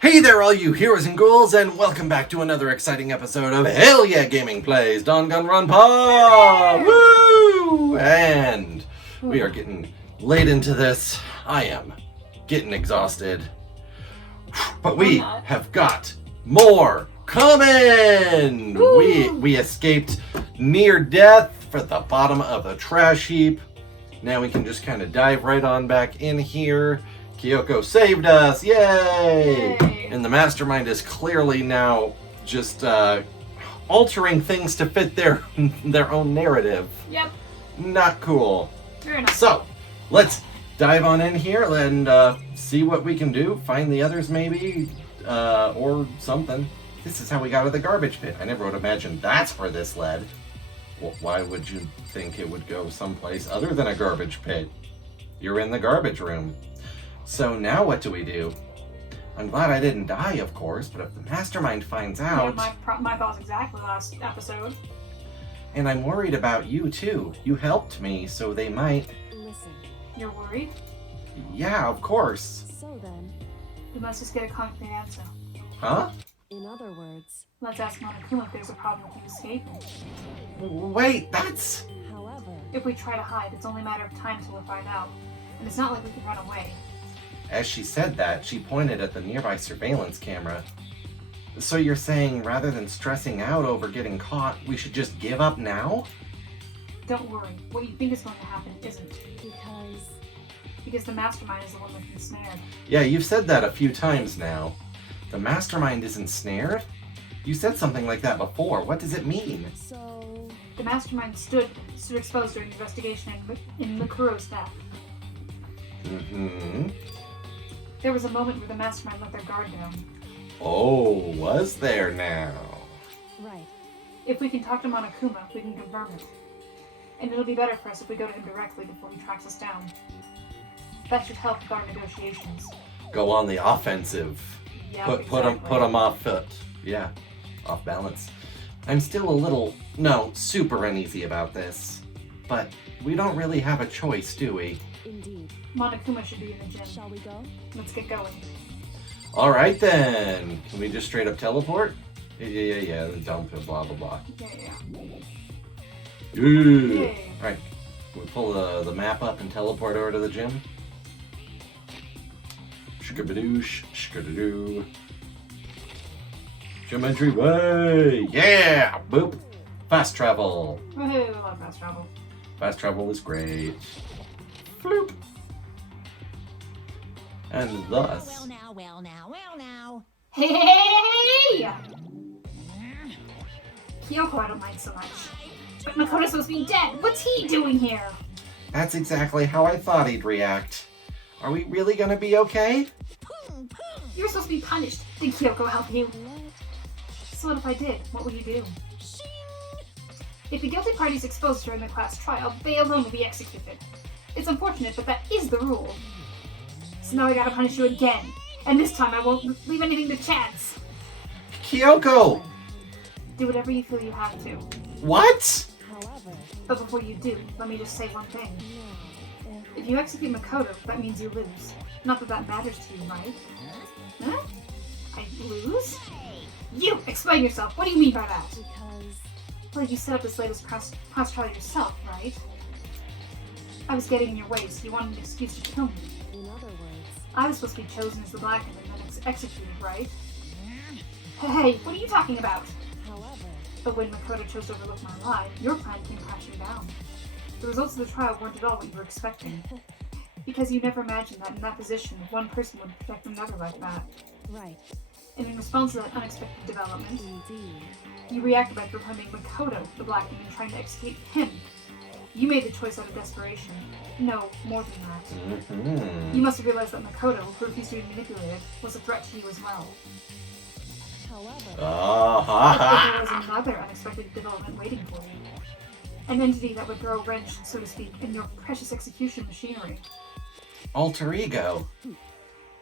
Hey there, all you heroes and ghouls, and welcome back to another exciting episode of Hell Yeah Gaming Plays Danganronpa! Woo! And we are getting late into this. I am getting exhausted. But we have got more coming! We escaped near death for the bottom of the trash heap. Now we can just kind of dive right on back in here. Kyoko saved us! Yay! And the mastermind is clearly now just altering things to fit their own narrative. Yep. Not cool. Fair enough. So, let's dive on in here and see what we can do. Find the others maybe, or something. This is how we got out of the garbage pit. I never would imagine that's where this led. Well, why would you think it would go someplace other than a garbage pit? You're in the garbage room. So now what do we do? I'm glad I didn't die, of course, but if the mastermind finds out... Yeah, my thoughts exactly last episode. And I'm worried about you, too. You helped me, so they might... Listen. You're worried? Yeah, of course. So then, We must just get a concrete answer. Huh? in other words, Let's ask Monokuma if there's a problem with you escaping. Wait, that's... however, If we try to hide, it's only a matter of time till we find out. And it's not like we can run away. As she said that, she pointed at the nearby surveillance camera. So you're saying rather than stressing out over getting caught, we should just give up now? Don't worry. What you think is going to happen isn't. because The mastermind is the one that's ensnared. Yeah, you've said that a few times now. The mastermind isn't snared? You said something like that before. What does it mean? so The mastermind stood exposed during the investigation in Mukuro's death. Mm-hmm. There was a moment where the mastermind let their guard down. Oh, was there now? right. If we can talk to Monokuma, we can confirm it. And it'll be better for us if we go to him directly before he tracks us down. That should help with our negotiations. Go on the offensive. Yeah, Put them off foot. Yeah, off balance. I'm still a little, super uneasy about this. But we don't really have a choice, do we? Indeed. Monokuma should be in the gym. Shall we go? Let's get going. All right then. Can we just straight up teleport? Yeah. Dump it, blah blah blah. Yeah. Ooh. Yay. All right. Can we pull the map up and teleport over to the gym? Shkabadoosh, shkadadoo. Gym entryway! Yeah! Boop! Fast travel! Woohoo, I love fast travel. Fast travel is great. Floop! And thus... Well now. Hey! Kyoko, I don't mind so much. But Makoto's supposed to be dead. What's he doing here? That's exactly how I thought he'd react. Are we really gonna be okay? You're supposed to be punished. Did Kyoko help you? So what if I did? What would you do? If the guilty party is exposed during the class trial, they alone will be executed. It's unfortunate, but that is the rule. So now I gotta punish you again. And this time I won't leave anything to chance. Kyoko! Do whatever you feel you have to. What? However, But before you do, let me just say one thing. no. If you execute Makoto, that means you lose. Not that that matters to you, right? Huh? I lose? You! Explain yourself! What do you mean by that? Because Well, you set up this latest class trial yourself, right? I was getting in your way, so you wanted an excuse to kill me. in other words, I was supposed to be chosen as the blackened and then executed, right? Hey, what are you talking about? however, But when Makoto chose to overlook my lie, your plan came crashing down. The results of the trial weren't at all what you were expecting. Because you never imagined that in that position, one person would protect another like that. right. And in response to that unexpected development, Indeed. you reacted by proclaiming Makoto the blackened and trying to execute him. You made the choice out of desperation. No, more than that. Mm-hmm. You must have realized that Makoto, who refused to be manipulated, was a threat to you as well. However, But there was another unexpected development waiting for you. An entity that would throw a wrench, so to speak, in your precious execution machinery. Alter ego.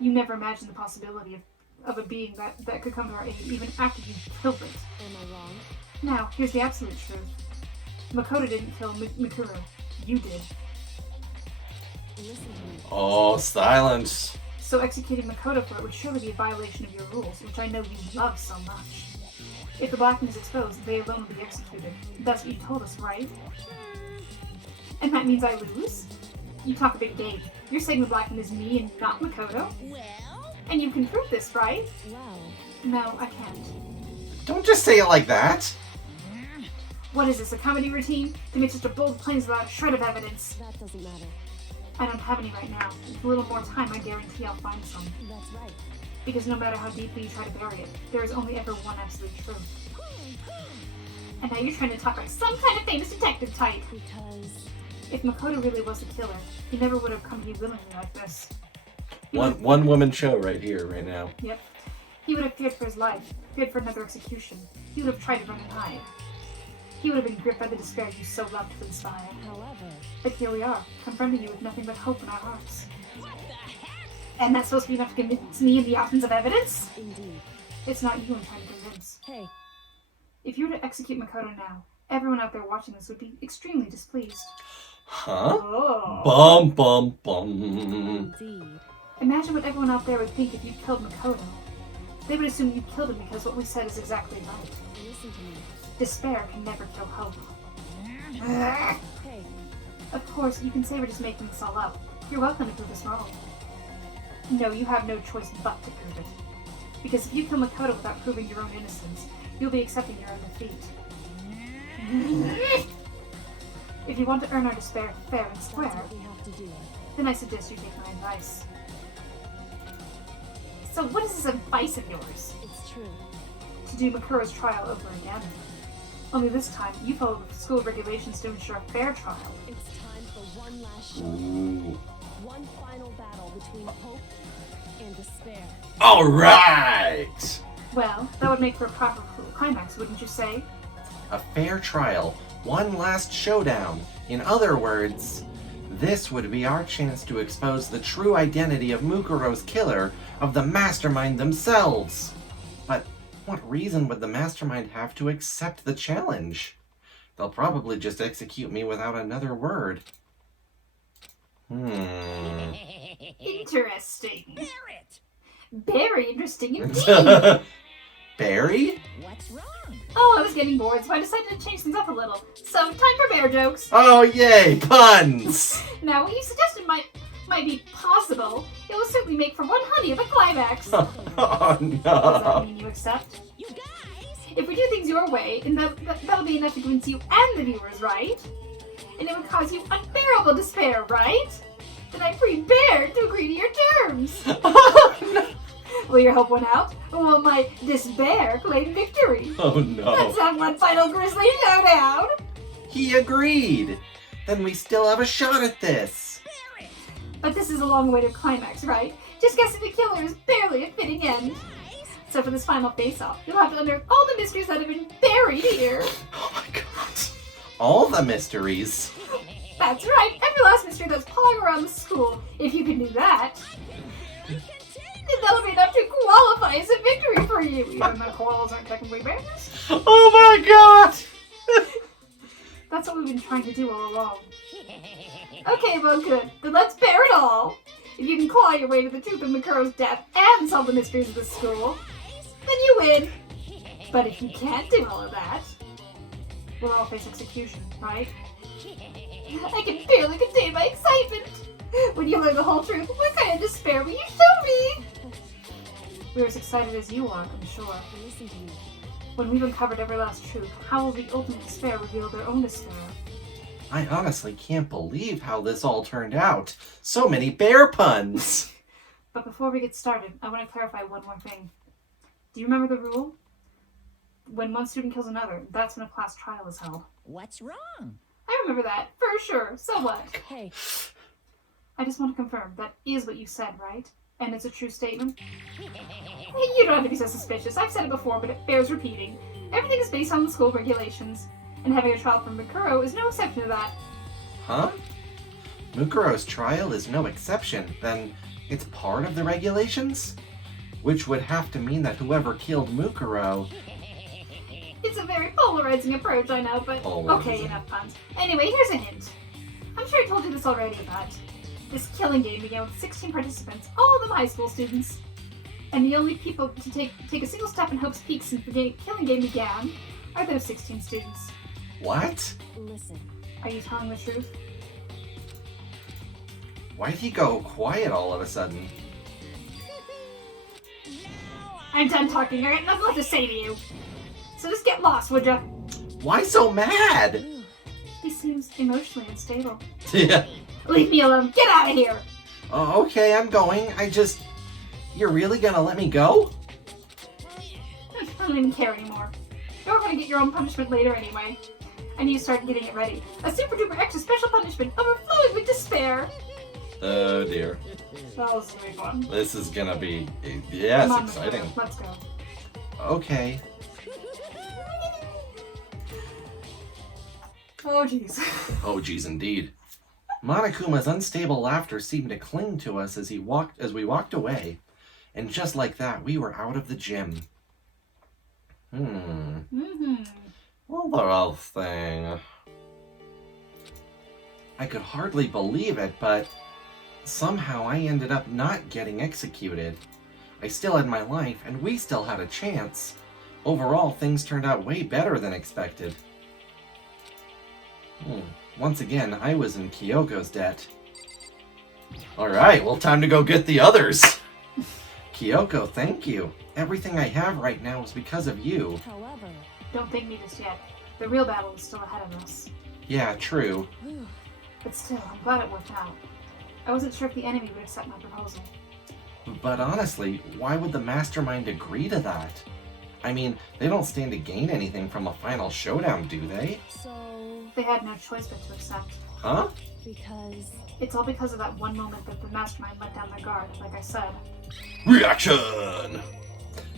You never imagined the possibility of a being that could come to our aid even after you killed it. am I wrong? Now, here's the absolute truth. Makoto didn't kill Mukuro. You did. Listen to me. Oh, silence. So executing Makoto for it would surely be a violation of your rules, which I know you love so much. If the Blackman is exposed, they alone will be executed. That's what you told us, right? And that means I lose? You talk a big game. You're saying the Blackman is me and not Makoto? Well, And you can prove this, right? Well, No, I can't. Don't just say it like that. What is this, a comedy routine? To make such a bold claims without a shred of evidence? that doesn't matter. I don't have any right now. With a little more time, I guarantee I'll find some. That's right. Because no matter how deeply you try to bury it, there is only ever one absolute truth. And now you're trying to talk like some kind of famous detective type. Because If Makoto really was the killer, he never would have come here willingly like this. He One woman show right here, right now. Yep. He would have feared for his life, feared for another execution. He would have tried to run and hide. He would have been gripped by the despair you so loved to inspire. however, But here we are, confronting you with nothing but hope in our hearts. And that's supposed to be enough to convince me in the absence of evidence? indeed. It's not you I'm trying to convince. Hey, If you were to execute Makoto now, everyone out there watching this would be extremely displeased. Huh? Oh. Bum bum bum. indeed. Imagine what everyone out there would think if you killed Makoto. They would assume you killed him because what we said is exactly right. Listen to me. Despair can never kill hope. Hey, Of course, you can say we're just making this all up. You're welcome to prove us wrong. No, you have no choice but to prove it. Because if you kill Makoto without proving your own innocence, you'll be accepting your own defeat. If you want to earn our despair fair and that's square, what we have to do. then I suggest you take my advice. So what is this advice of yours? It's true. To do Makuro's trial over again. Only this time, you follow the school regulations to ensure a fair trial. It's time for one last show. Ooh. One final battle between hope and despair. All right. Well, that would make for a proper climax, wouldn't you say? A fair trial. One last showdown. In other words, this would be our chance to expose the true identity of Mukuro's killer, of the mastermind themselves. But what reason would the mastermind have to accept the challenge? They'll probably just execute me without another word. Interesting. Barrett, Very interesting indeed. Barry? what's wrong? Oh, I was getting bored, so I decided to change things up a little. So, time for bear jokes. Oh, yay, puns! Now, what you suggested might be possible. It will certainly make for one honey of a climax. Does Oh, that no. mean you accept? You guys, If we do things your way, then that'll be enough to convince you and the viewers, right? And it would cause you unbearable despair, right? Then I free Bear to agree to your terms. Will your hope win out, or will my despair claim victory? Oh, Let's no. have one final grisly showdown. He agreed. Then we still have a shot at this. Barrett, But this is a long way to climax, right? Just guessing the killer is barely a fitting end. guys, So for this final face-off, you'll have to unearth all the mysteries that have been buried here. Oh, my God. All the mysteries. That's right, every last mystery that's pawing around the school. If you can do that, then that'll be enough to qualify as a victory for you. Even though quarrels aren't technically bears. Oh, my God. That's what we've been trying to do all along. Okay, well, good. Then let's bear it all. If you can claw your way to the truth of Makuro's death and solve the mysteries of the school, then you win. But if you can't do all of that, we'll all face execution, right? I can barely contain my excitement. When you learn the whole truth, what kind of despair will you show me? We're as excited as you are, I'm sure. Listen to me. When we've uncovered every last truth, how will the ultimate despair reveal their own despair? I honestly can't believe how this all turned out. So many bear puns. But before we get started, I want to clarify one more thing. Do you remember the rule? When one student kills another, that's when a class trial is held. what's wrong? I remember that, for sure. So what? Hey, I just want to confirm, that is what you said, right? And it's a true statement? You don't have to be so suspicious. I've said it before, but it bears repeating. Everything is based on the school regulations, and having a trial from Mukuro is no exception to that. Huh? Mukuro's trial is no exception. Then it's part of the regulations? Which would have to mean that whoever killed Mukuro... It's a very polarizing approach, I know, but Polarizing. okay, enough puns. Anyway, here's a hint. I'm sure I told you this already, but This killing game began with 16 participants, all of them high school students. And the only people to take a single step in Hope's Peak since the killing game began are those 16 students. What? Listen. Are you telling the truth? Why'd he go quiet all of a sudden? I'm done talking. I got nothing left to say to you. So just get lost, would ya? Why so mad? He seems emotionally unstable. Yeah. Leave me alone. Get out of here. Oh, okay, I'm going. You're really gonna let me go? I don't even care anymore. You're gonna get your own punishment later anyway. I need to start getting it ready. A super duper extra special punishment overflowing with despair. Oh dear. That was a big one. This is gonna be... Yeah, Come on, it's exciting. Mukuro, let's go. Okay. Oh jeez. Oh geez, indeed. Monokuma's unstable laughter seemed to cling to us as we walked away. And just like that, we were out of the gym. Well, the whole thing. I could hardly believe it, but somehow I ended up not getting executed. I still had my life, and we still had a chance. Overall, things turned out way better than expected. Once again, I was in Kyoko's debt. Alright, well, time to go get the others! Kyoko, thank you. Everything I have right now is because of you. However, Don't thank me just yet. The real battle is still ahead of us. Yeah, true. But still, I'm glad it worked out. I wasn't sure if the enemy would accept my proposal. But honestly, why would the mastermind agree to that? I mean, they don't stand to gain anything from a final showdown, do they? so They had no choice but to accept. Huh? because It's all because of that one moment that the mastermind let down their guard, like I said. Reaction!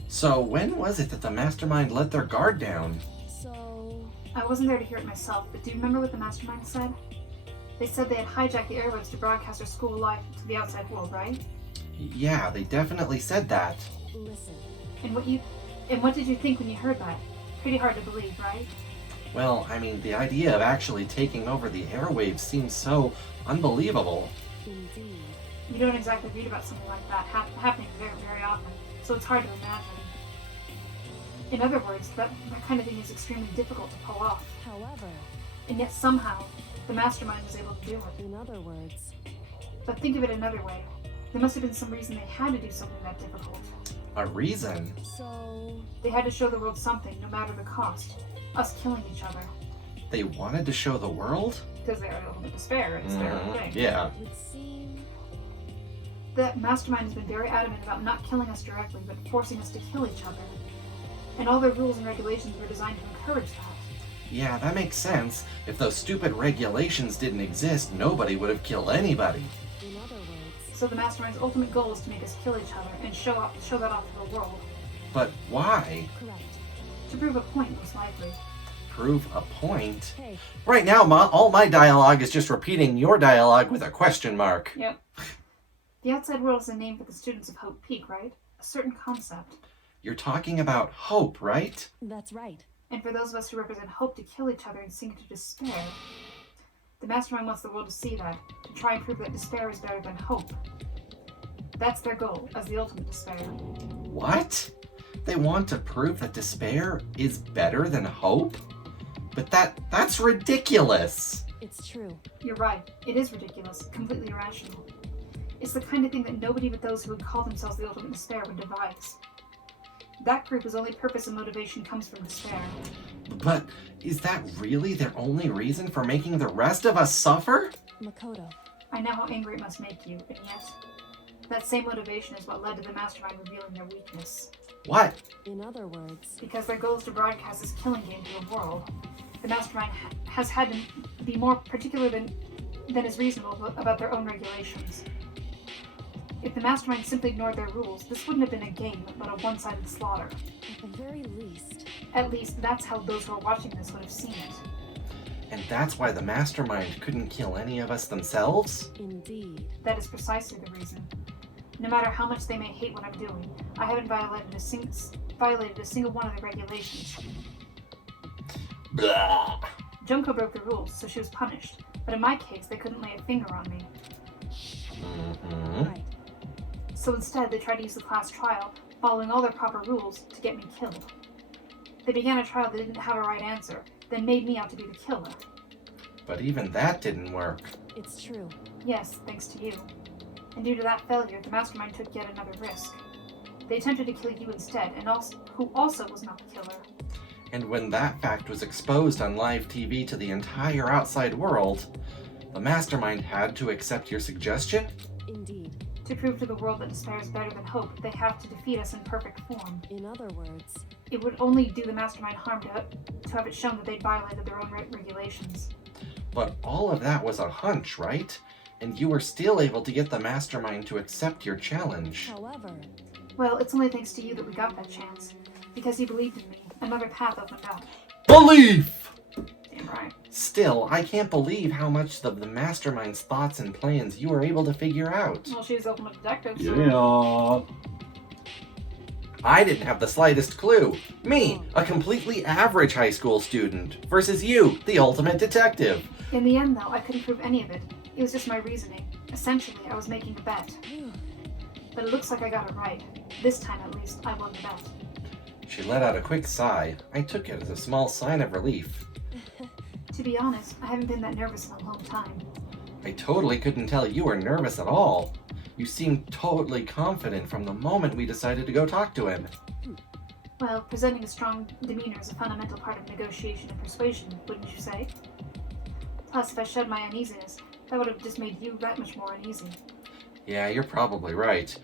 So when was it that the mastermind let their guard down? so I wasn't there to hear it myself, but do you remember what the mastermind said? They said they had hijacked the airwaves to broadcast their school life to the outside world, right? Yeah, they definitely said that. listen. And what did you think when you heard that? Pretty hard to believe, right? Well, I mean, the idea of actually taking over the airwaves seems so unbelievable. Indeed. You don't exactly read about something like that happening very, very often, so it's hard to imagine. In other words, that kind of thing is extremely difficult to pull off. However, And yet somehow, the mastermind was able to do it. in other words, But think of it another way. There must have been some reason they had to do something that difficult. A reason? so They had to show the world something, no matter the cost. Us killing each other. They wanted to show the world? Because they are the ultimate despair, it's their own thing. Yeah. it would seem The mastermind has been very adamant about not killing us directly, but forcing us to kill each other. And all their rules and regulations were designed to encourage that. Yeah, that makes sense. If those stupid regulations didn't exist, nobody would have killed anybody. in other words, So the mastermind's ultimate goal is to make us kill each other and show that off to the world. But why? correct. To prove a point, most likely. Prove a point? Hey, Right now, all my dialogue is just repeating your dialogue with a question mark. Yep. The outside world is a name for the students of Hope Peak, right? A certain concept. You're talking about hope, right? that's right. And for those of us who represent hope to kill each other and sink into despair, the mastermind wants the world to see that, to try and prove that despair is better than hope. That's their goal, as the ultimate despair. What? They want to prove that despair is better than hope? But that's ridiculous. It's true. You're right, it is ridiculous, completely irrational. It's the kind of thing that nobody but those who would call themselves the ultimate despair would devise. That group whose only purpose and motivation comes from despair. But is that really their only reason for making the rest of us suffer? Makoto. I know how angry it must make you, and yet, that same motivation is what led to the mastermind revealing their weakness. What? In other words, Because their goal is to broadcast this killing game to the world, the mastermind has had to be more particular than is reasonable about their own regulations. If the mastermind simply ignored their rules, this wouldn't have been a game, but a one-sided slaughter. at the very least, At least, that's how those who are watching this would have seen it. And that's why the mastermind couldn't kill any of us themselves? indeed. That is precisely the reason. No matter how much they may hate what I'm doing, I haven't violated a single one of the regulations. Blah. Junko broke the rules, so she was punished. But in my case, they couldn't lay a finger on me. Mm-hmm. Right. So instead, they tried to use the class trial, following all their proper rules, to get me killed. They began a trial that didn't have a right answer, then made me out to be the killer. But even that didn't work. It's true. Yes, thanks to you. And due to that failure, the mastermind took yet another risk. They attempted to kill you instead, and who also was not the killer. And when that fact was exposed on live TV to the entire outside world, the mastermind had to accept your suggestion? Indeed. To prove to the world that despair is better than hope, they have to defeat us in perfect form. In other words, It would only do the mastermind harm to have it shown that they'd violated their own regulations. But all of that was a hunch, right? And you were still able to get the mastermind to accept your challenge. however, Well, it's only thanks to you that we got that chance. Because you believed in me, another path opened up. Belief! Damn right. Still, I can't believe how much of the mastermind's thoughts and plans you were able to figure out. Well, she's ultimate detective, so... I didn't have the slightest clue. Me, a completely average high school student, versus you, the ultimate detective. In the end, though, I couldn't prove any of it. It was just my reasoning. Essentially, I was making a bet. But it looks like I got it right. This time, at least, I won the bet. She let out a quick sigh. I took it as a small sign of relief. To be honest, I haven't been that nervous in a long time. I totally couldn't tell you were nervous at all. You seemed totally confident from the moment we decided to go talk to him. Well, presenting a strong demeanor is a fundamental part of negotiation and persuasion, wouldn't you say? Plus, if I showed my uneasiness, that would have just made you that much more uneasy. Yeah, you're probably right.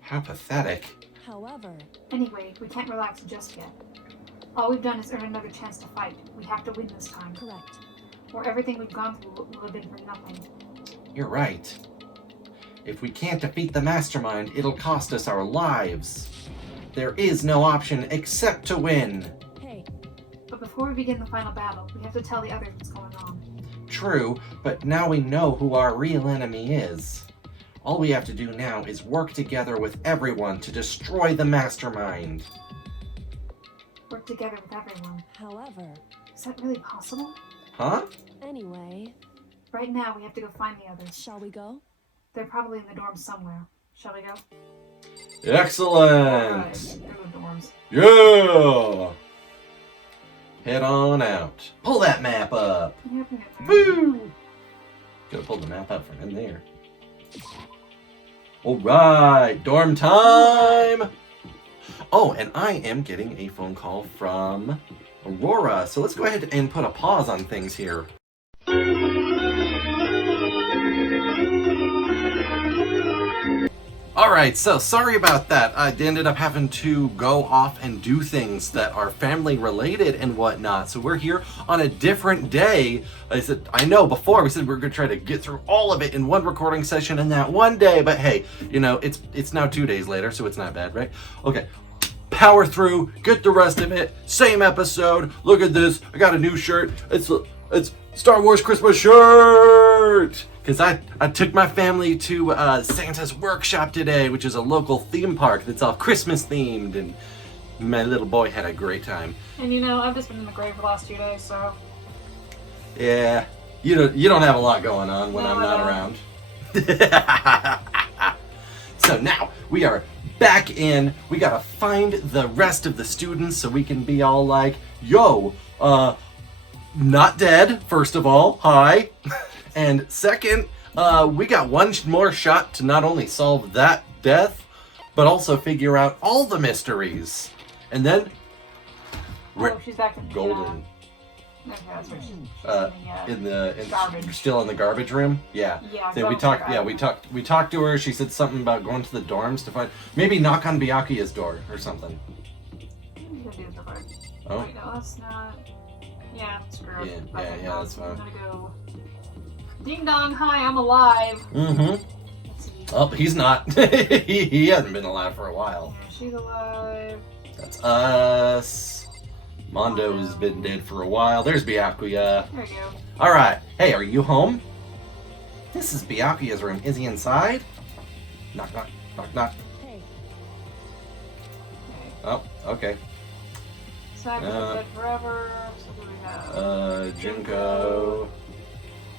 How pathetic. however, Anyway, we can't relax just yet. All we've done is earn another chance to fight. We have to win this time, correct. or everything we've gone through will have been for nothing. You're right. If we can't defeat the mastermind, it'll cost us our lives. There is no option except to win. Hey, But before we begin the final battle, we have to tell the others what's going on. True, but now we know who our real enemy is. All we have to do now is work together with everyone to destroy the mastermind. Work together with everyone. however, Is that really possible? Huh? anyway, Right now, we have to go find the others. shall we go? They're probably in the dorms somewhere. Shall we go? Excellent! Alright, through the dorms. Yeah! Head on out. Pull that map up! Yep, we get there. Woo! Gotta pull the map up from in there. Alright, dorm time! Oh, and I am getting a phone call from Aurora, so let's go ahead and put a pause on things here. Alright, so sorry about that. I ended up having to go off and do things that are family related and whatnot. So we're here on a different day. I know before we said we were going to try to get through all of it in one recording session in that one day, but hey, you know, it's now 2 days later, so it's not bad, right? Okay. Power through, get the rest of it, same episode. Look at this, I got a new shirt. It's Star Wars Christmas shirt! Because I took my family to Santa's Workshop today, which is a local theme park that's all Christmas themed, and my little boy had a great time. And you know, I've just been in the grave for the last 2 days, so... Yeah, you don't have a lot going on when No, I'm I not don't. around. So now we are back in. We gotta find the rest of the students so we can be all like, yo, not dead, first of all, hi. And second, we got one more shot to not only solve that death, but also figure out all the mysteries. And then, Oh, she's back in the... golden. Okay, that's where she's In the garbage. still in the garbage room. Yeah. Yeah, So we go talked. check Yeah, out. we talked to her. She said something about going to the dorms to find. Maybe knock on Byakuya's door or something. You can do it the part. Oh. Wait, no, that's not... Yeah, screw it. Yeah, Okay, that's I'm fine. gonna go... Ding dong, hi, I'm alive! Mm-hmm. Let's see. Oh, he's not. he hasn't been alive for a while. Yeah, she's alive. That's us. Mondo's been dead for a while. There's Byakuya. There we go. All right. Hey, are you home? This is Byakuya's room. Is he inside? Knock, knock, knock, knock. Hey, Okay. Oh, okay. Cyber's dead forever. So who do we have? Junko.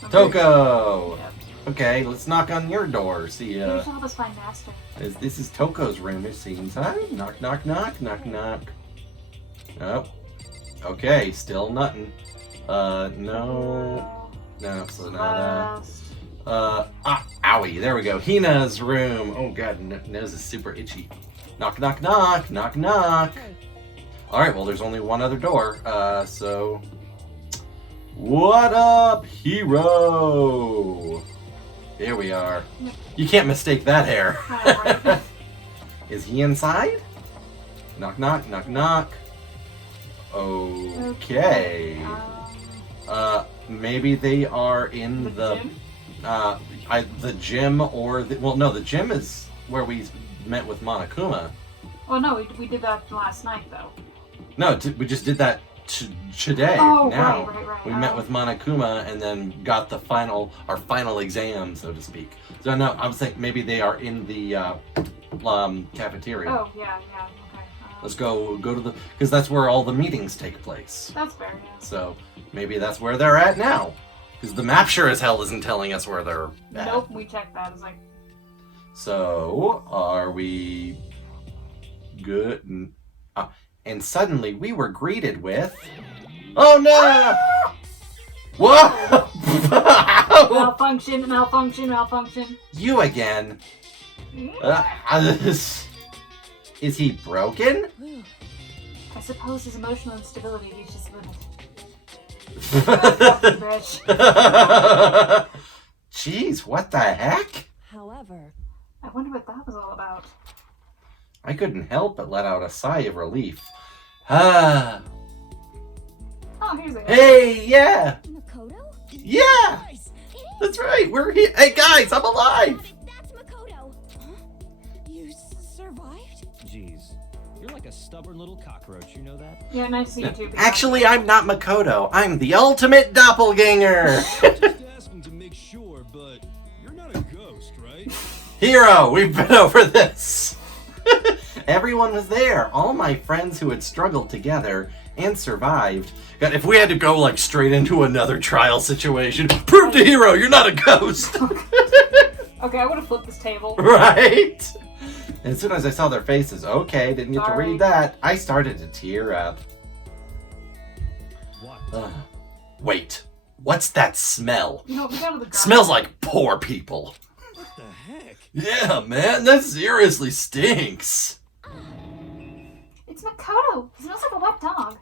Okay. Toko. Yep. Okay, let's knock on your door. See, Maybe she'll help us find Master. this is Toko's room, it seems. Huh? Knock, knock, knock, knock, knock. Oh. Okay, still nothing. No. No, so not, owie, there we go. Hina's room. Oh god, nose is super itchy. Knock, knock, knock, knock, knock. Alright, well, there's only one other door. So... What up, hero? Here we are. You can't mistake that hair. Is he inside? Knock, knock, knock, knock. Okay. Maybe they are in the gym or the gym is where we met with Monokuma. Well, no, we did that last night though. No, we just did that today. Oh, now right. we met with Monokuma and then got our final exam, so to speak. So no, I was thinking maybe they are in the cafeteria. Oh yeah, okay. Let's go to the because that's where all the meetings take place. That's fair, yeah. So maybe that's where they're at now. Because the map sure as hell isn't telling us where they're at. Nope, we checked that. It's like. So, are we good? And suddenly we were greeted with... Oh no! What? Malfunction. You again? Is he broken? I suppose his emotional instability reached its limit. Jeez, what the heck? However, I wonder what that was all about. I couldn't help but let out a sigh of relief. Ah. Oh, here's it. Hey, yeah! Makoto? Yeah! Nice. That's right, we're here. Hey guys, I'm alive! That's Makoto. Huh? You survived? Jeez, you're like a stubborn little cockroach, you know that? Yeah, nice to see you too. Big Actually, I'm not Makoto. I'm the ultimate doppelganger! Just asking to make sure, but you're not a ghost, right? Hero, we've been over this. Everyone was there. All my friends who had struggled together and survived. God, if we had to go like straight into another trial situation, prove to Hero you're not a ghost. Okay, I would have flipped this table. Right? And as soon as I saw their faces, okay, didn't get to Sorry. read that. I started to tear up. What? Wait, what's that smell? You know, we got to the Smells like poor people. What the heck? Yeah, man, that seriously stinks. It's Makoto. He smells like a wet dog.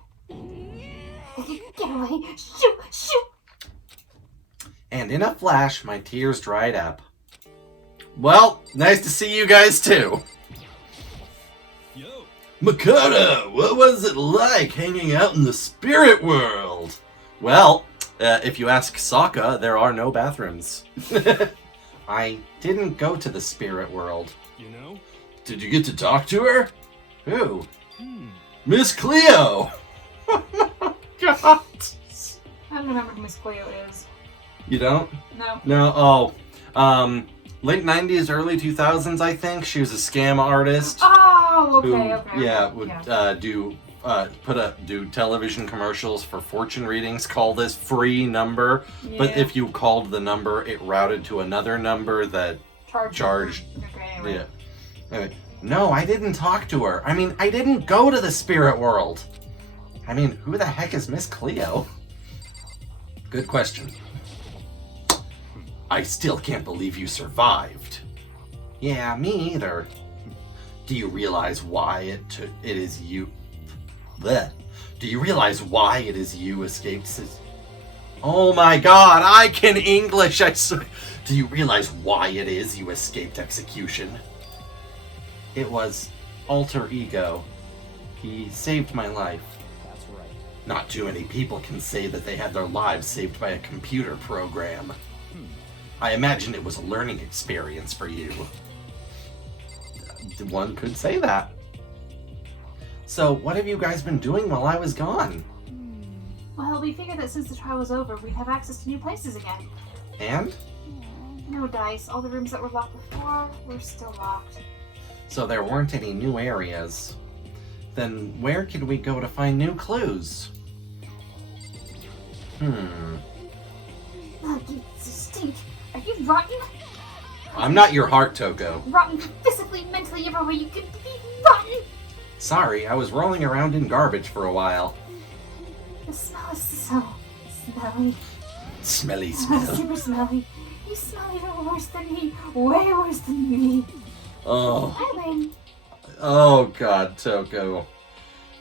Get away! Shoot! And in a flash, my tears dried up. Well, nice to see you guys too. Yo, Makoto, what was it like hanging out in the spirit world? Well, if you ask Sokka, there are no bathrooms. I didn't go to the spirit world. you know? Did you get to talk to her? Who? Miss Cleo! God! I don't remember who Miss Cleo is. You don't? No. No, late 90s, early 2000s, I think. She was a scam artist. Oh, Who, okay. yeah, would do television commercials for fortune readings. Call this free number, but Yeah. if you called the number, it routed to another number that charged. Okay, right. Yeah. Anyway, no, I didn't talk to her. I mean, I didn't go to the spirit world. I mean, who the heck is Miss Cleo? Good question. I still can't believe you survived. Yeah, me either. Do you realize why it is you? Blech. Do you realize why it is you escaped? Oh my God! I can English. Do you realize why it is you escaped execution? It was alter ego. He saved my life. That's right. Not too many people can say that they had their lives saved by a computer program. I imagine it was a learning experience for you. One could say that. So, what have you guys been doing while I was gone? Well, we figured that since the trial was over, we'd have access to new places again. And? No dice. All the rooms that were locked before were still locked. So there weren't any new areas. Then where can we go to find new clues? Ugh, you stink. Are you rotten? I'm not your heart, Toko. Rotten physically, mentally, every way you could be rotten! Sorry, I was rolling around in garbage for a while. The smell is so smelly. Smelly smell. Super smelly. You smell even worse than me. Way worse than me. Oh. Eileen. Oh, God, Toko.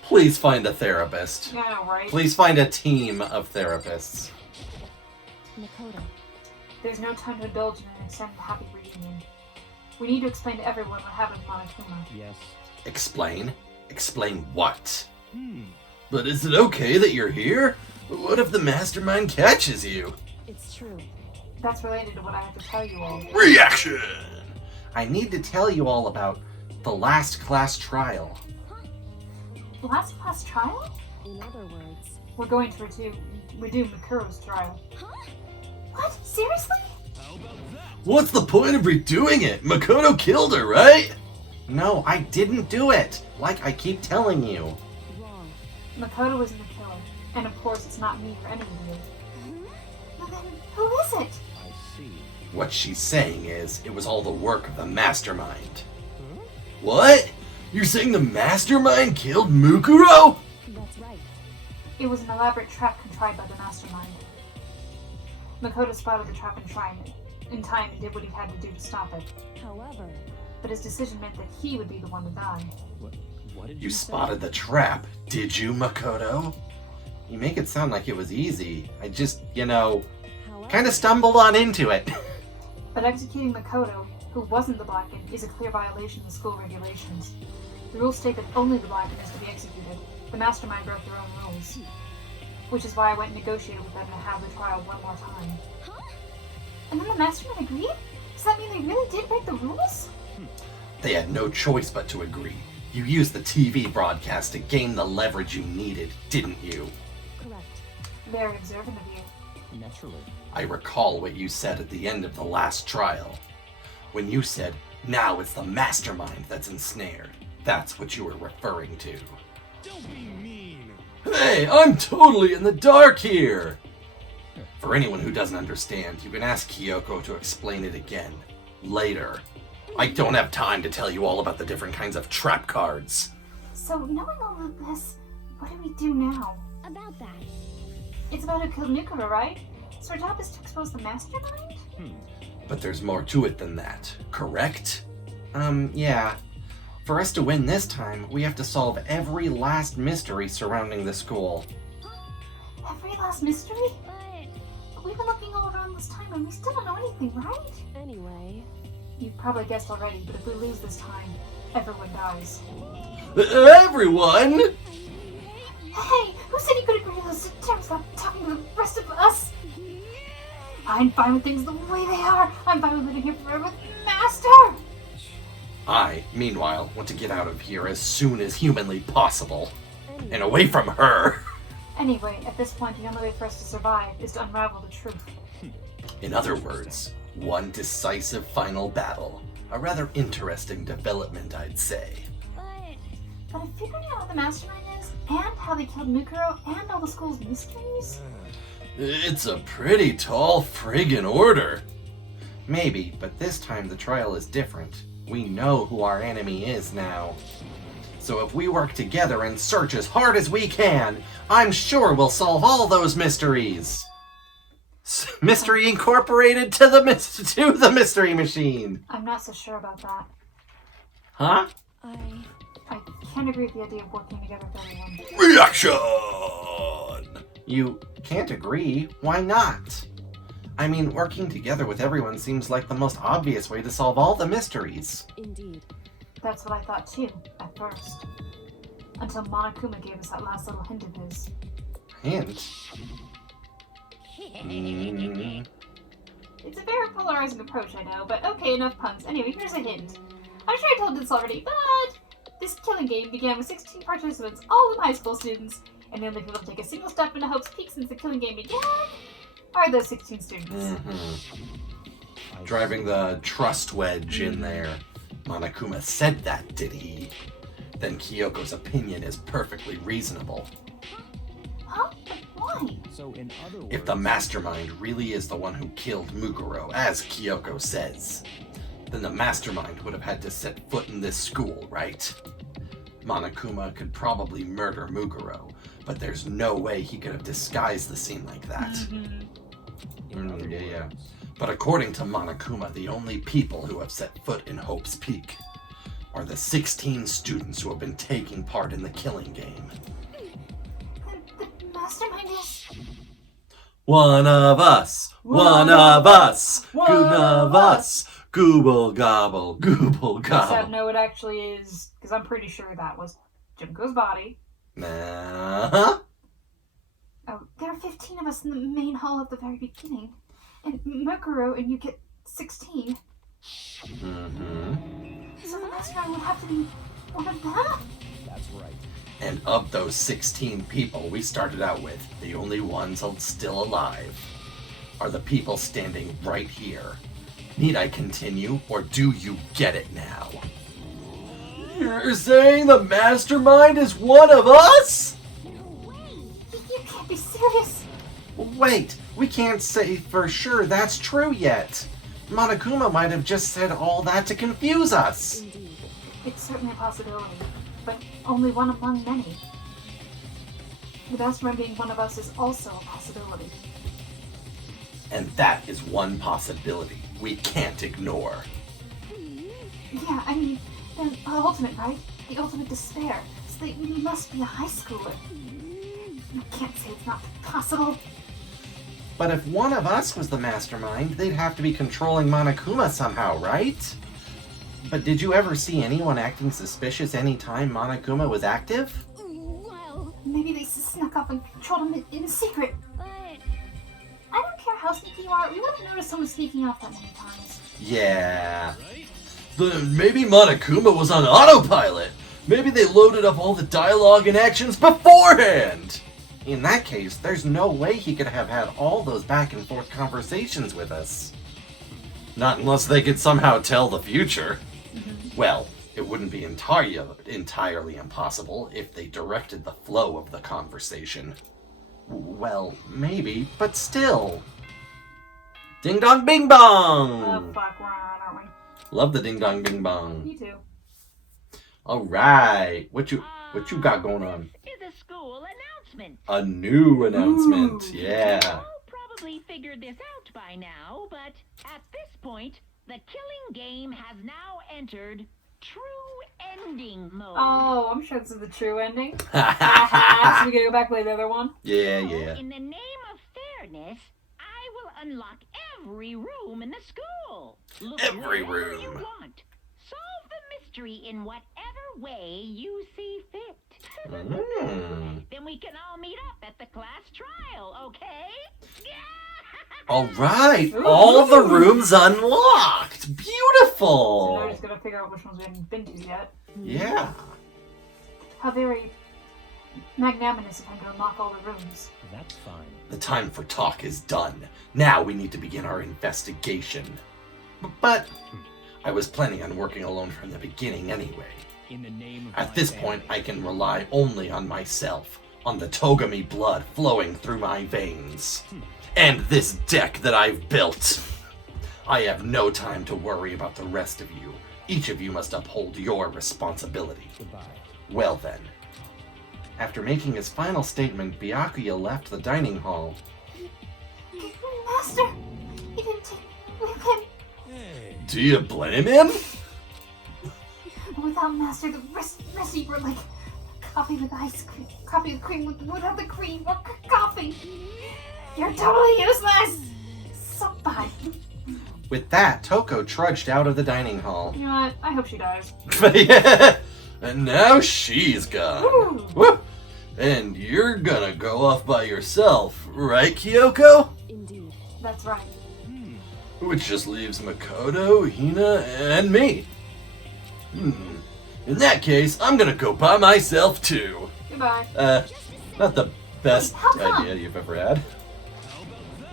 Please find a therapist. Yeah, I know, right? Please find a team of therapists. Makoto, There's no time to indulge in an extended happy reunion. We need to explain to everyone what happened to Monokuma. Yes. Explain? Explain what? Hmm. But is it okay that you're here? What if the mastermind catches you? it's true. That's related to what I have to tell you all. Reaction! I need to tell you all about the last class trial. Last class trial? In other words, We're going to redo Mukuro's trial. What? Seriously? How about that? What's the point of redoing it? Makoto killed her, right? No, I didn't do it. Like I keep telling you. wrong. Makoto isn't the killer. And of course it's not me or any of you. Well then, who is it? I see. What she's saying is, it was all the work of the mastermind. What? You're saying the mastermind killed Mukuro? That's right. It was an elaborate trap contrived by the mastermind. Makoto spotted the trap in time and did what he had to do to stop it. However, But his decision meant that he would be the one to die. What did You say? spotted the trap, did you, Makoto? You make it sound like it was easy. I just, however, kind of stumbled on into it. But executing Makoto, who wasn't the Blacken, is a clear violation of the school regulations. The rules state that only the Blacken is to be executed. The mastermind broke their own rules. Which is why I went and negotiated with them to have the trial one more time. And then the mastermind agreed? Does that mean they really did break the rules? They had no choice but to agree. You used the TV broadcast to gain the leverage you needed, didn't you? correct. Very observant of you. Naturally. I recall what you said at the end of the last trial. When you said, now it's the mastermind that's ensnared. That's what you were referring to. Don't be mean. Hey, I'm totally in the dark here! For anyone who doesn't understand, you can ask Kyoko to explain it again. Later. I don't have time to tell you all about the different kinds of trap cards. So, knowing all of this, what do we do now? About that. It's about who killed Mukuro, right? So our job is to expose the mastermind? But there's more to it than that, correct? Yeah. For us to win this time, we have to solve every last mystery surrounding the school. Every last mystery? But We've been looking all around this time and we still don't know anything, right? anyway, You've probably guessed already, but if we lose this time, everyone dies. Everyone? Hey, who said you could agree to those terms without talking to the rest of us? I'm fine with things the way they are. I'm fine with living here forever with Master! I, meanwhile, want to get out of here as soon as humanly possible. anyway. And away from her. Anyway, at this point, the only way for us to survive is to unravel the truth. In other words, one decisive final battle. A rather interesting development, I'd say. But if figuring out what the mastermind is, and how they killed Mukuro, and all the school's mysteries... It's a pretty tall friggin' order. Maybe, but this time the trial is different. We know who our enemy is now. So if we work together and search as hard as we can, I'm sure we'll solve all those mysteries. Mystery Incorporated to the Mystery Machine. I'm not so sure about that. Huh? I can't agree with the idea of working together with everyone. Reaction! You can't agree. Why not? I mean, working together with everyone seems like the most obvious way to solve all the mysteries. Indeed. That's what I thought too, at first. Until Monokuma gave us that last little hint of his. Hint? Mm, It's a very polarizing approach, I know, but okay, enough puns. Anyway, here's a hint. I'm sure I told this already, but this killing game began with 16 participants, all of them high school students, and the only people to take a single step into Hope's Peak since the killing game began are those 16 students. mhm. Driving the trust wedge in there. Monokuma said that, did he? Then Kyoko's opinion is perfectly reasonable. Huh? But fine. So in other words, If the mastermind really is the one who killed Mukuro, as Kyoko says, then the mastermind would have had to set foot in this school, right? Monokuma could probably murder Mukuro, but there's no way he could have disguised the scene like that. in other Yeah. words, But according to Monokuma, the only people who have set foot in Hope's Peak are the 16 students who have been taking part in the killing game. The mastermind is... One of us! One of us! One One of of us! Gooble gobble, gooble Except gobble. no, it actually is, because I'm pretty sure that was Junko's body. Uh-huh. Oh, there are 15 of us in the main hall at the very beginning. And Mukuro and you get 16. Mm-hmm. So the mastermind would have to be one of them? that's right. And of those 16 people we started out with, the only ones still alive are the people standing right here. Need I continue, or do you get it now? You're saying the mastermind is one of us? You can't be serious. Wait, we can't say for sure that's true yet. Monokuma might have just said all that to confuse us. Indeed. It's certainly a possibility, but only one among many. The mastermind being one of us is also a possibility. And that is one possibility we can't ignore. Yeah, I mean, the ultimate, right? The ultimate despair. So they must be a high schooler. You can't say it's not possible. But if one of us was the mastermind, they'd have to be controlling Monokuma somehow, right? But did you ever see anyone acting suspicious anytime Monokuma was active? Well, Maybe they snuck up and controlled him in secret. but I don't care how sneaky you are, we would have noticed someone sneaking off that many times. Yeah. Then maybe Monokuma was on autopilot. Maybe they loaded up all the dialogue and actions beforehand. In that case, there's no way he could have had all those back and forth conversations with us. Not unless they could somehow tell the future. Well, it wouldn't be entirely impossible if they directed the flow of the conversation. Well, maybe, but still. Ding dong bing bong! Oh fuck, we're on, aren't Love the ding dong bing bong. we? Me too. Alright, what you got going on? This is a school announcement. A new announcement, Ooh. yeah. You all probably figured this out by now, but at this point, the killing game has now entered true ending mode. Oh, I'm sure this is the true ending. So we gotta go back play the other one. Yeah, So, yeah. in the name of fairness, I will unlock every room in the school. Look Every wherever you room. want. Solve the mystery in whatever way you see fit. Mm. Then we can all meet up at the class trial, okay? Alright, all the rooms unlocked! So now we're Beautiful! just gonna figure out which ones we haven't been to yet. Yeah. How very magnanimous of him to unlock all the rooms. That's fine. The time for talk is done. Now we need to begin our investigation. But I was planning on working alone from the beginning anyway. In the name of At my this family. point, I can rely only on myself, on the Togami blood flowing through my veins, and this deck that I've built. I have no time to worry about the rest of you. Each of you must uphold your responsibility. Goodbye. Well then. After making his final statement, Byakuya left the dining hall. Master! He didn't take me with him. Hey. Do you blame him? Without Master, the recipe were like coffee with ice cream. Coffee with cream without the cream or coffee. You're totally useless! So bye. With that, Toko trudged out of the dining hall. You know what? I hope she dies. And now she's gone. Woo! Woo! And you're gonna go off by yourself, right, Kyoko? indeed. That's right. Which just leaves Makoto, Hina, and me. In that case, I'm gonna go by myself too. Goodbye. Not the best How come? idea you've ever had.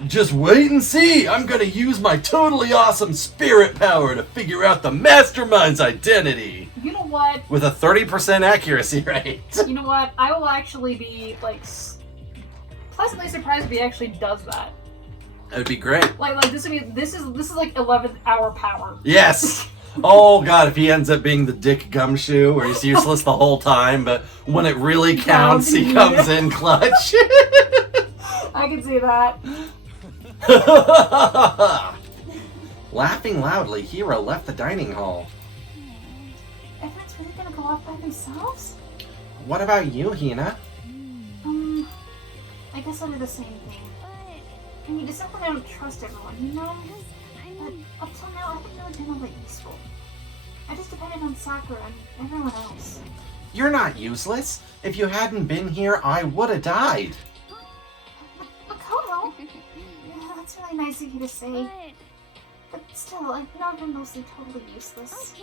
Just wait and see! I'm gonna use my totally awesome spirit power to figure out the mastermind's identity! You know what? With a 30% accuracy rate. You know what? I will actually be like pleasantly surprised if he actually does that. That would be great. Like this is like 11th hour power. Yes! Oh god, if he ends up being the Dick Gumshoe, where he's useless the whole time, but when it really counts, he comes in clutch. I can see that. Laughing loudly, Hiro left the dining hall. Everyone's really gonna go off by themselves? What about you, Hina? I guess I do the same thing. I mean, it's not that I don't trust everyone, you know? But up till now, I haven't really been all that useful. I just depended on Sakura and everyone else. You're not useless. If you hadn't been here, I would have died. Makoto? Yeah, that's really nice of you to say. But still, I've not been mostly totally useless.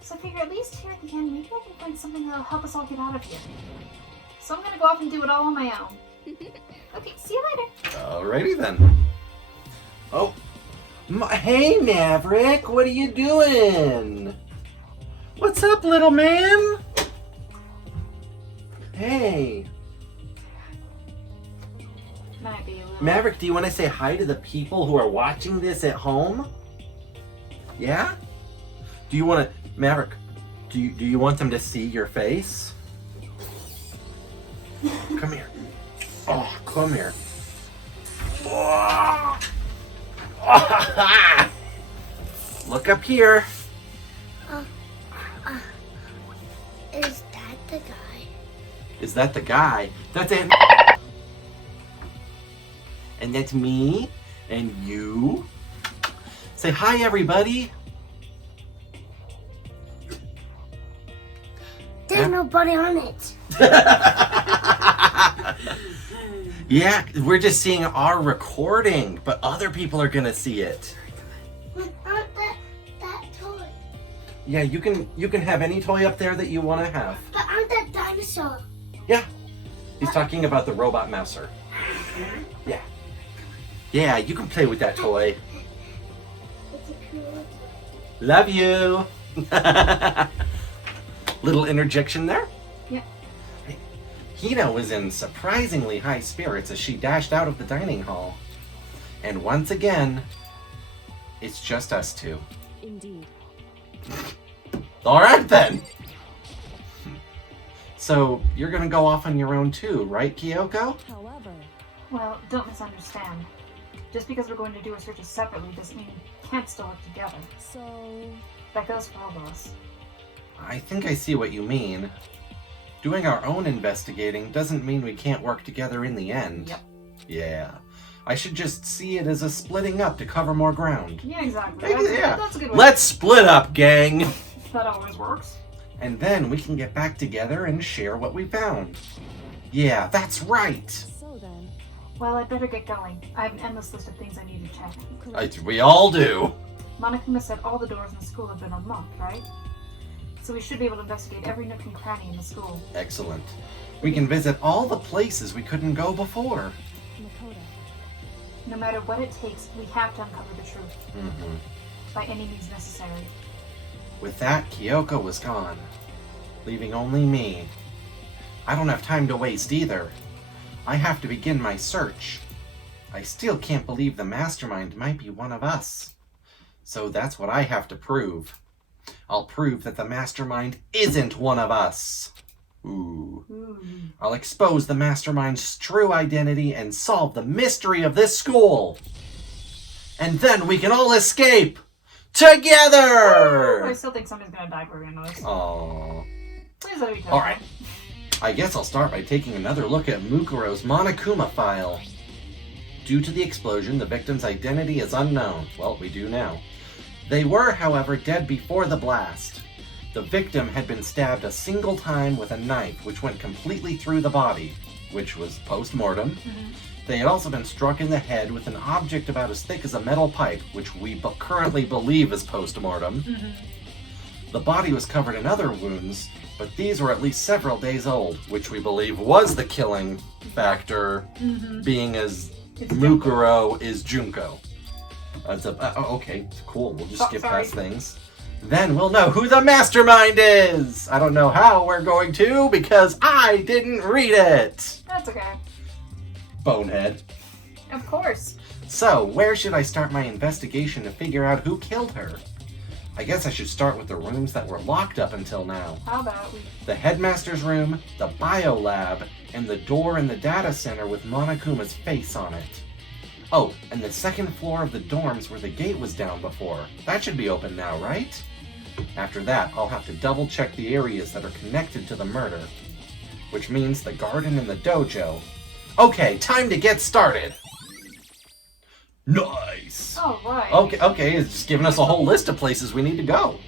So I figure at least here at the end, maybe I can find something that'll help us all get out of here. So I'm gonna go off and do it all on my own. Okay, see you later. Alrighty then. Oh. Hey, Maverick, what are you doing? What's up, little man? Hey. Might be a little... Maverick, do you want to say hi to the people who are watching this at home? Yeah? Do you want to... Maverick, do you want them to see your face? Come here. Oh, come here. Oh. Look up here. Is that the guy? Is that the guy? That's it. And that's me. And you. Say hi, everybody. There's nobody on it. Yeah, we're just seeing our recording, but other people are gonna see it. But aren't that toy? Yeah, you can have any toy up there that you want to have. But aren't that dinosaur? Yeah. He's talking about the robot mouser. Yeah. Yeah, you can play with that toy. It's a cool Love you. Little interjection there. Yeah. Hina was in surprisingly high spirits as she dashed out of the dining hall. And once again, it's just us two. Indeed. Alright then! So, you're gonna go off on your own too, right, Kyoko? However, Well, don't misunderstand. Just because we're going to do our searches separately doesn't mean we can't still work together. so That goes for all of us. I think I see what you mean. Doing our own investigating doesn't mean we can't work together in the end. Yep. Yeah. I should just see it as a splitting up to cover more ground. Yeah, exactly. Maybe, yeah. That's a good way. Let's split up, gang! That always works. And then we can get back together and share what we found. Yeah, that's right! so then, Well, I'd better get going. I have an endless list of things I need to check. We all do. Monokuma said all the doors in the school have been unlocked, right? So we should be able to investigate every nook and cranny in the school. Excellent. We can visit all the places we couldn't go before. Makoto. No matter what it takes, we have to uncover the truth. Mm-hmm. By any means necessary. With that, Kyoko was gone, leaving only me. I don't have time to waste either. I have to begin my search. I still can't believe the mastermind might be one of us. So that's what I have to prove. I'll prove that the mastermind isn't one of us. Ooh. I'll expose the mastermind's true identity and solve the mystery of this school. And then we can all escape together! I still think somebody's gonna die before we end this. Aww. Please let me go. Alright. I guess I'll start by taking another look at Mukuro's Monokuma file. Due to the explosion, the victim's identity is unknown. Well, we do now. They were, however, dead before the blast. The victim had been stabbed a single time with a knife, which went completely through the body, which was post-mortem. They had also been struck in the head with an object about as thick as a metal pipe, which we currently believe is post-mortem. The body was covered in other wounds, but these were at least several days old, which we believe was the killing factor, being as Mukuro is Junko. Okay, cool, we'll just skip past things. Then we'll know who the mastermind is! I don't know how we're going to, because I didn't read it! That's okay. bonehead. Of course. So, where should I start my investigation to figure out who killed her? I guess I should start with the rooms that were locked up until now. How about we... The headmaster's room, the bio lab, and the door in the data center with Monokuma's face on it. Oh, and the second floor of the dorms where the gate was down before. That should be open now, right? After that, I'll have to double check the areas that are connected to the murder. Which means the garden and the dojo. Okay, time to get started! Nice! Alright. Okay, it's just giving us a whole list of places we need to go.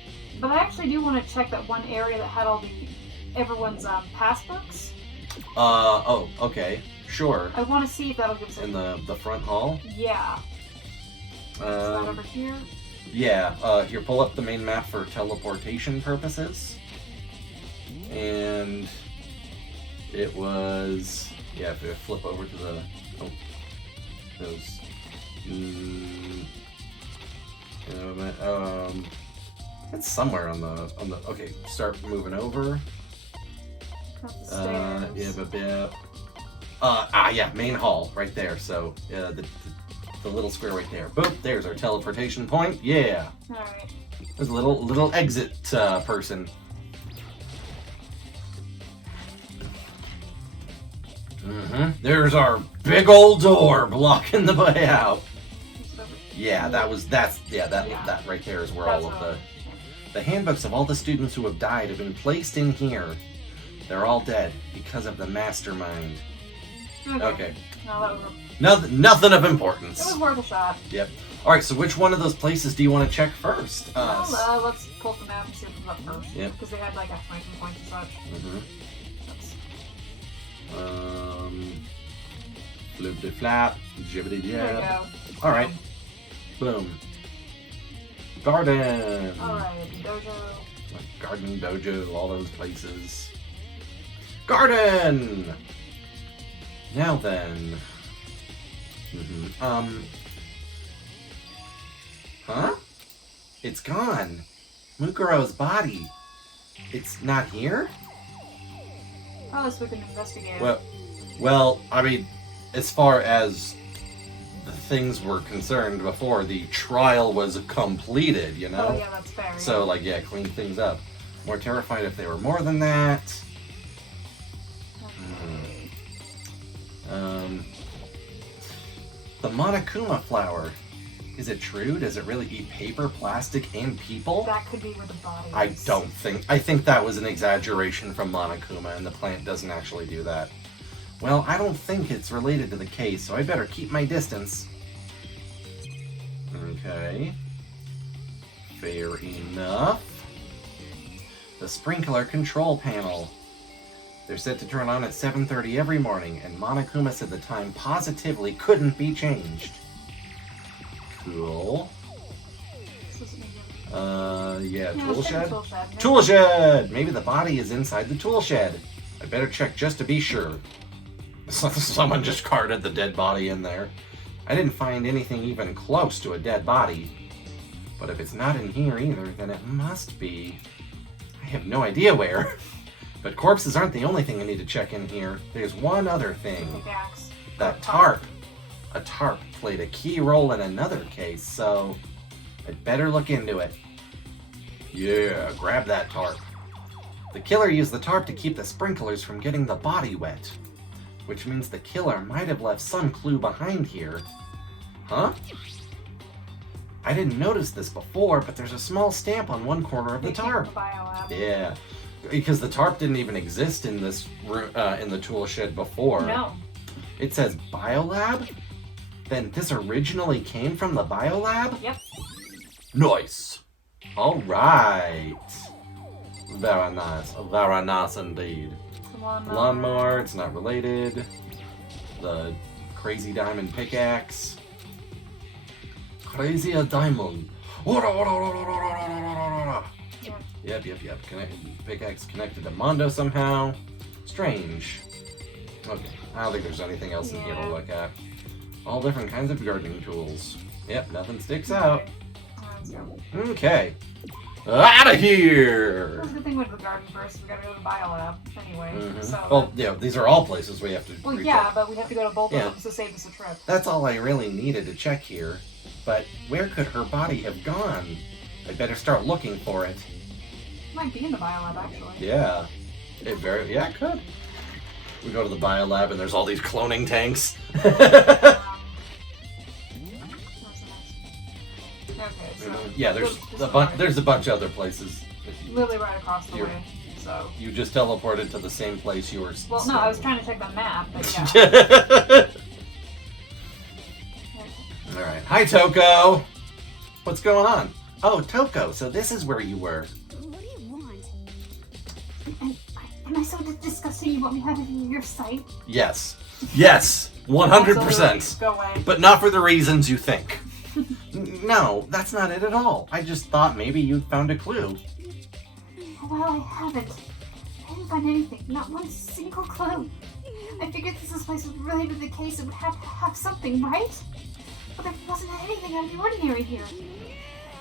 But I actually do want to check that one area that had all everyone's passbooks. Okay, sure. I want to see if that'll give us In the front hall? Yeah. Is that over here? Yeah, here, pull up the main map for teleportation purposes. And it was... Yeah, if you flip over to the... Oh, those... it's somewhere on the... Okay, start moving over. Up the stairs. Yeah, main hall, right there. So, the little square right there. Boop, there's our teleportation point. Yeah. Alright. There's a little exit person. There's our big old door blocking the way out. Yeah, that right there is where all of the handbooks of all the students who have died have been placed in here. They're all dead because of the mastermind. Okay. No, that was Nothing of importance. it was worth a shot. Yep. Alright, so which one of those places do you want to check first? Well, let's pull the map and see what comes up first. Yep. Because they had like exclamation points and such. Flip de flap, jibbity There we jab. go. Alright. Boom. Garden. Alright, dojo. Garden, dojo, all those places. Garden! Now then. Huh? It's gone. Mukuro's body. It's not here? Oh, so we can investigate. Well, I mean, as far as the things were concerned before, the trial was completed, you know? Oh, yeah, that's fair. So, clean things up. More terrified if they were more than that. The Monokuma flower. Is it true? Does it really eat paper, plastic, and people? That could be where the body is. I think that was an exaggeration from Monokuma, and the plant doesn't actually do that. Well, I don't think it's related to the case, so I better keep my distance. Okay. Fair enough. The sprinkler control panel. They're set to turn on at 7:30 every morning, and Monokuma said the time positively couldn't be changed. Cool. Yeah, tool shed? Tool shed! Maybe the body is inside the tool shed. I better check just to be sure. Someone just carted the dead body in there. I didn't find anything even close to a dead body. But if it's not in here either, then it must be. I have no idea where. But corpses aren't the only thing I need to check in here. There's one other thing. That tarp. A tarp played a key role in another case, so I'd better look into it. Yeah, grab that tarp. The killer used the tarp to keep the sprinklers from getting the body wet. Which means the killer might have left some clue behind here. Huh? I didn't notice this before, but there's a small stamp on one corner of the tarp. Yeah, because the tarp didn't even exist in this in the tool shed before. No. It says biolab? Then this originally came from the biolab? Yep. Nice. All right. Very nice. Very nice indeed. Lawnmower, it's not related. The crazy diamond pickaxe. Crazy diamond. Yep. Pickaxe connected to Mondo somehow. Strange. Okay, I don't think there's anything else in here to look at. All different kinds of gardening tools. Yep, nothing sticks out. Okay. Out of here! That's the good thing with the garden first. We gotta go to the biolab anyway. Mhm. So. Well, yeah, these are all places we have to Well, recheck. yeah, but we have to go to both Yeah. of them to save us a trip. That's all I really needed to check here. But where could her body have gone? I better start looking for it. Might be in the biolab actually. Yeah. It could. We go to the biolab and there's all these cloning tanks. Where's the next? Okay, so Yeah, there's a bunch of other places. literally right across the You're- way. So. You just teleported to the same place you were. Well, no, I was trying to check the map, but yeah. All right. Hi, Toko. What's going on? Oh, Toko. So this is where you were. What do you want? Am I so disgusting you want me out of your sight? Yes. Yes. 100%. Go away. But not for the reasons you think. No, that's not it at all. I just thought maybe you'd found a clue. Well, I haven't. I didn't find anything. Not one single clue. I figured since this place was related to the case, it would have to have something, right? But there wasn't anything out of the ordinary here.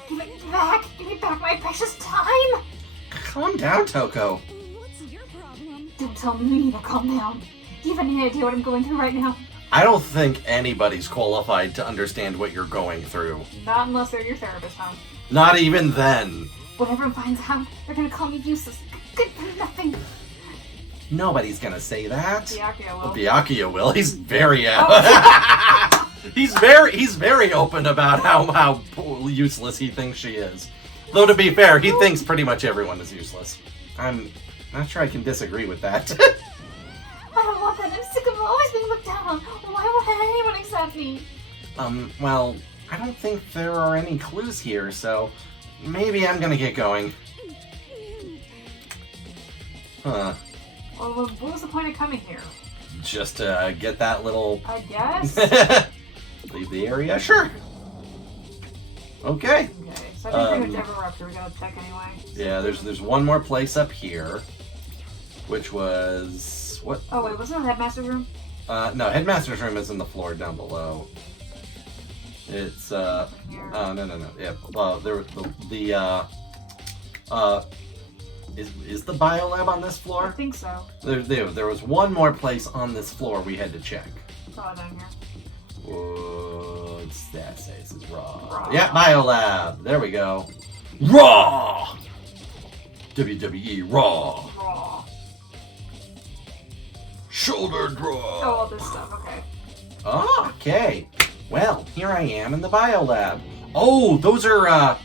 Give it back! Give me back my precious time! Calm down, Toko. What's your problem? Don't tell me to calm down. Do you have any idea what I'm going through right now? I don't think anybody's qualified to understand what you're going through. Not unless they're your therapist, huh? Not even then. When everyone finds out, they're gonna call me useless. Good for nothing. Nobody's gonna say that. Byakuya will. Byakuya will. He's very he's very open about how useless he thinks she is. Though to be fair, he thinks pretty much everyone is useless. I'm not sure I can disagree with that. I don't want that. I'm sick of always being looked down on. Why won't anyone accept me? Well, I don't think there are any clues here, so maybe I'm gonna get going. Huh. Well, what was the point of coming here? Just to get that little... I guess? Leave the area? Sure. Okay. Okay, so I think pretty much everywhere up here we gotta check anyway. Yeah, there's one more place up here, which was... What? Oh wait, wasn't it the headmaster's room? No, headmaster's room is in the floor down below. It's, Here. no. Yeah, is the biolab on this I floor? think so. There was one more place on this floor we had to check. It's all down here. What's that say? This is raw. Raw. Yeah, biolab. There we go. Raw! WWE Raw. Raw. Shoulder drop. Oh, all this stuff, okay. Oh, okay. Well, here I am in the biolab. Oh, those are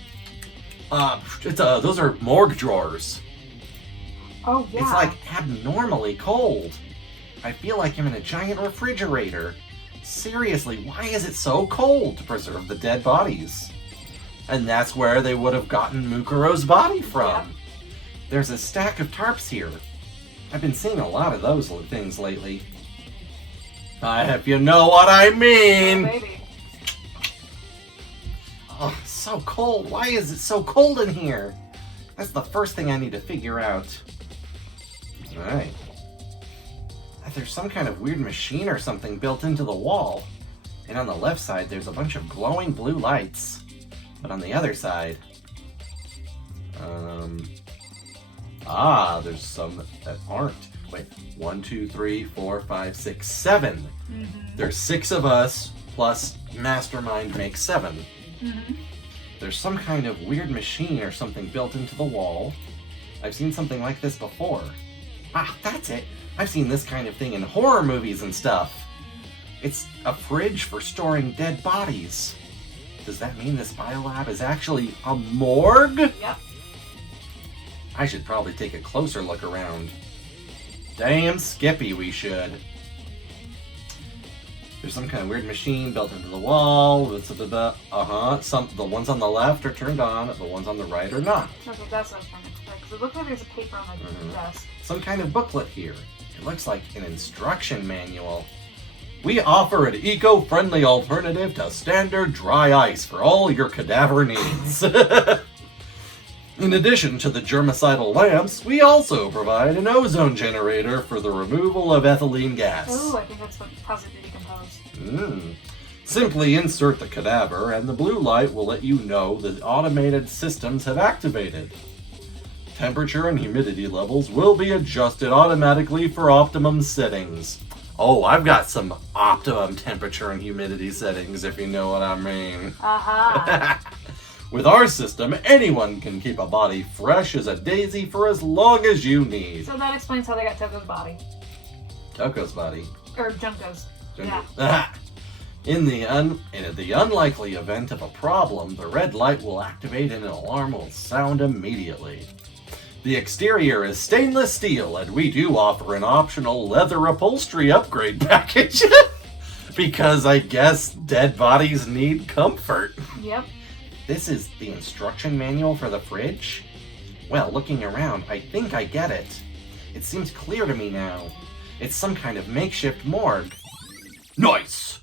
those are morgue drawers. Oh, yeah. It's like abnormally cold. I feel like I'm in a giant refrigerator. Seriously, why is it so cold to preserve the dead bodies? And that's where they would have gotten Mukuro's body from. Yep. There's a stack of tarps here. I've been seeing a lot of those things lately. If you know what I mean. Oh, baby. Oh, so cold. Why is it so cold in here? That's the first thing I need to figure out. Alright. There's some kind of weird machine or something built into the wall. And on the left side, there's a bunch of glowing blue lights. But on the other side... there's some that aren't. Wait, 1, 2, 3, 4, 5, 6, 7. Mm-hmm. There's 6 of us, plus Mastermind makes 7. Mm-hmm. There's some kind of weird machine or something built into the wall. I've seen something like this before. Ah, that's it. I've seen this kind of thing in horror movies and stuff. It's a fridge for storing dead bodies. Does that mean this biolab is actually a morgue? Yep. I should probably take a closer look around. Damn Skippy, we should. There's some kind of weird machine built into the wall. The ones on the left are turned on, the ones on the right are not. Okay, that's what I was trying to check. Because it looks like there's a paper on my desk. Some kind of booklet here. It looks like an instruction manual. We offer an eco-friendly alternative to standard dry ice for all your cadaver needs. In addition to the germicidal lamps, we also provide an ozone generator for the removal of ethylene gas. Oh, I think that's what causes it to decompose. Simply insert the cadaver and the blue light will let you know the automated systems have activated. Temperature and humidity levels will be adjusted automatically for optimum settings. Oh, I've got some optimum temperature and humidity settings, if you know what I mean. Aha. With our system, anyone can keep a body fresh as a daisy for as long as you need. So that explains how they got Toko's body. Toko's body. Or Junko's. Yeah. In the unlikely event of a problem, the red light will activate and an alarm will sound immediately. The exterior is stainless steel, and we do offer an optional leather upholstery upgrade package. Because I guess dead bodies need comfort. Yep. This is the instruction manual for the fridge? Well, looking around, I think I get it. It seems clear to me now. It's some kind of makeshift morgue. Nice!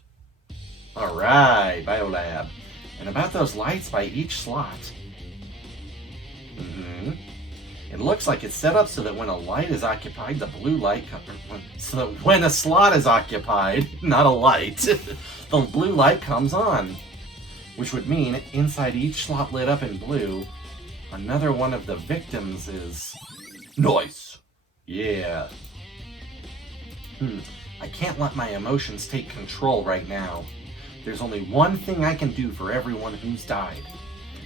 Alright, Biolab. And about those lights by each slot. It looks like it's set up so that when a light is occupied, the blue light so that when a slot is occupied, not a light, the blue light comes on. Which would mean inside each slot lit up in blue, another one of the victims is... Nice! Yeah. I can't let my emotions take control right now. There's only one thing I can do for everyone who's died.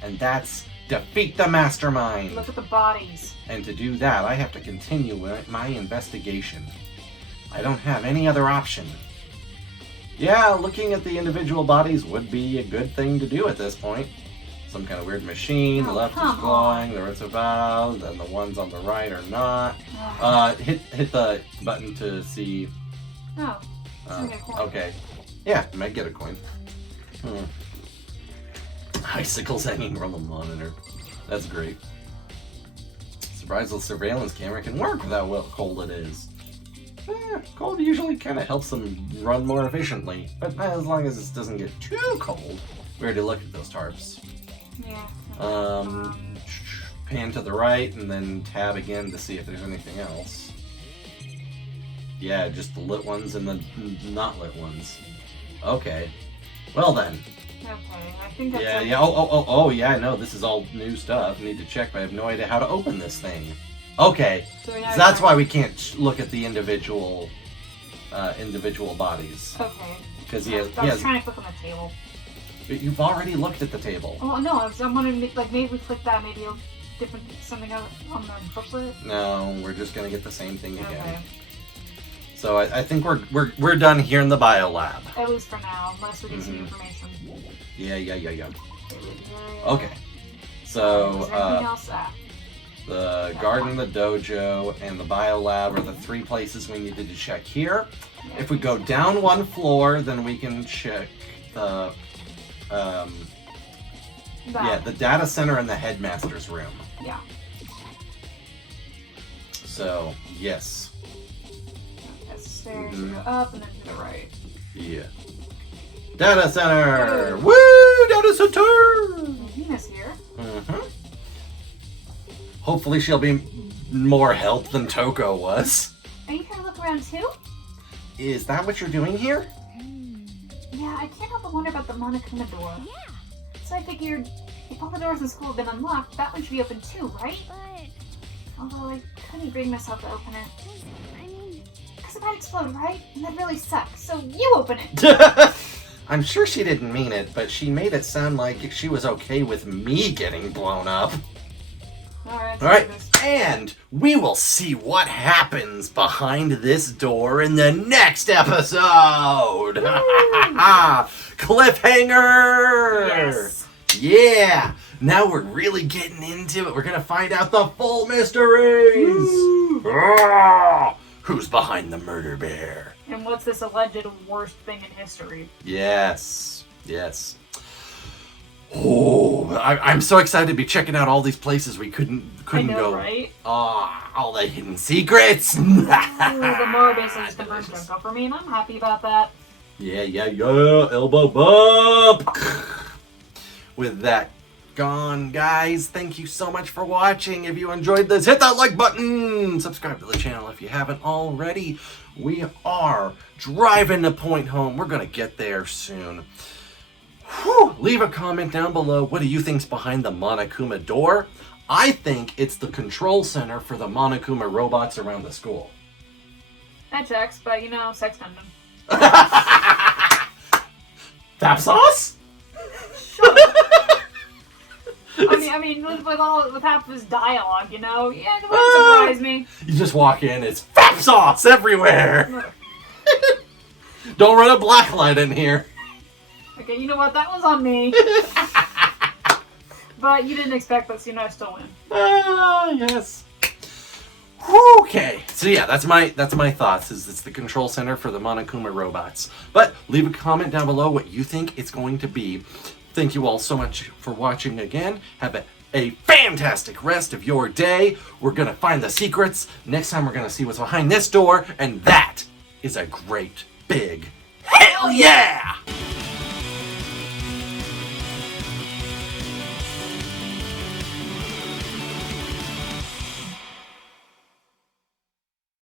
And that's defeat the mastermind. Look at the bodies. And to do that, I have to continue my investigation. I don't have any other option. Yeah, looking at the individual bodies would be a good thing to do at this point. Some kind of weird machine, the left is glowing, the right's about, and the ones on the right are not. Hit the button to see. Oh. Okay. Yeah, you might get a coin. Icicles hanging from the monitor. That's great. Surprised the surveillance camera can work with how cold it is. Cold usually kind of helps them run more efficiently, but as long as it doesn't get too cold. We already looked at those tarps. Yeah. Pan to the right and then tab again to see if there's anything else. Yeah, just the lit ones and the not lit ones. Okay. Well then. Okay, I think that's Yeah. Oh, yeah, no, this is all new stuff. Need to check, but I have no idea how to open this thing. Okay. So that's why we can't look at the individual bodies. Okay. Because I was trying to click on the table. But you've already looked at the table. Oh no, I'm wondering, like, maybe we click that, maybe different something on the booklet. No, we're just gonna get the same thing again. Okay. So I think we're done here in the bio lab. At least for now, unless we get some information. Yeah. Okay. So is there anything else the garden, the dojo, and the bio lab are the three places we needed to check here. Yeah, If we go down one floor, then we can check the the data center and the headmaster's room. Yeah. So yes. That's the stairs, you go up and then to the right. Yeah. Data center! Woo! Data center! Yuna's here. Hopefully she'll be more help than Toko was. Are you trying to look around too? Is that what you're doing here? Yeah, I can't help but wonder about the Monokuma door. Yeah. So I figured, if all the doors in school have been unlocked, that one should be open too, right? But... although I couldn't bring myself to open it. I mean... because it might explode, right? And that'd really suck. So you open it! I'm sure she didn't mean it, but she made it sound like she was okay with me getting blown up. Alright, and we will see what happens behind this door in the next episode! Cliffhanger! Yes! Yeah! Now we're really getting into it. We're gonna find out the full mysteries! Who's behind the murder bear? And what's this alleged worst thing in history? Yes. Oh, I'm so excited to be checking out all these places we couldn't I know, go. Right? All the hidden secrets. Ooh, the more basically just confirmed Junko for me, and I'm happy about that. Yeah. Elbow bump. With that gone, guys, thank you so much for watching. If you enjoyed this, hit that like button. Subscribe to the channel if you haven't already. we are driving the point home. We're gonna get there soon. Whew. Leave a comment down below. What do you think's behind the Monokuma door? I think it's the control center for the Monokuma robots around the school. That checks, but you know, sex condom. Fap sauce? I mean, with half of his dialogue, you know, yeah, it wouldn't surprise me. You just walk in, it's fap sauce everywhere. Don't run a black light in here. Okay, you know what? That was on me. But you didn't expect that, so you know I still win. Yes. Okay, so yeah, that's my thoughts. Is it's the control center for the Monokuma robots. But leave a comment down below what you think it's going to be. Thank you all so much for watching again. Have a fantastic rest of your day. We're gonna find the secrets. Next time we're gonna see what's behind this door, and that is a great big hell yeah!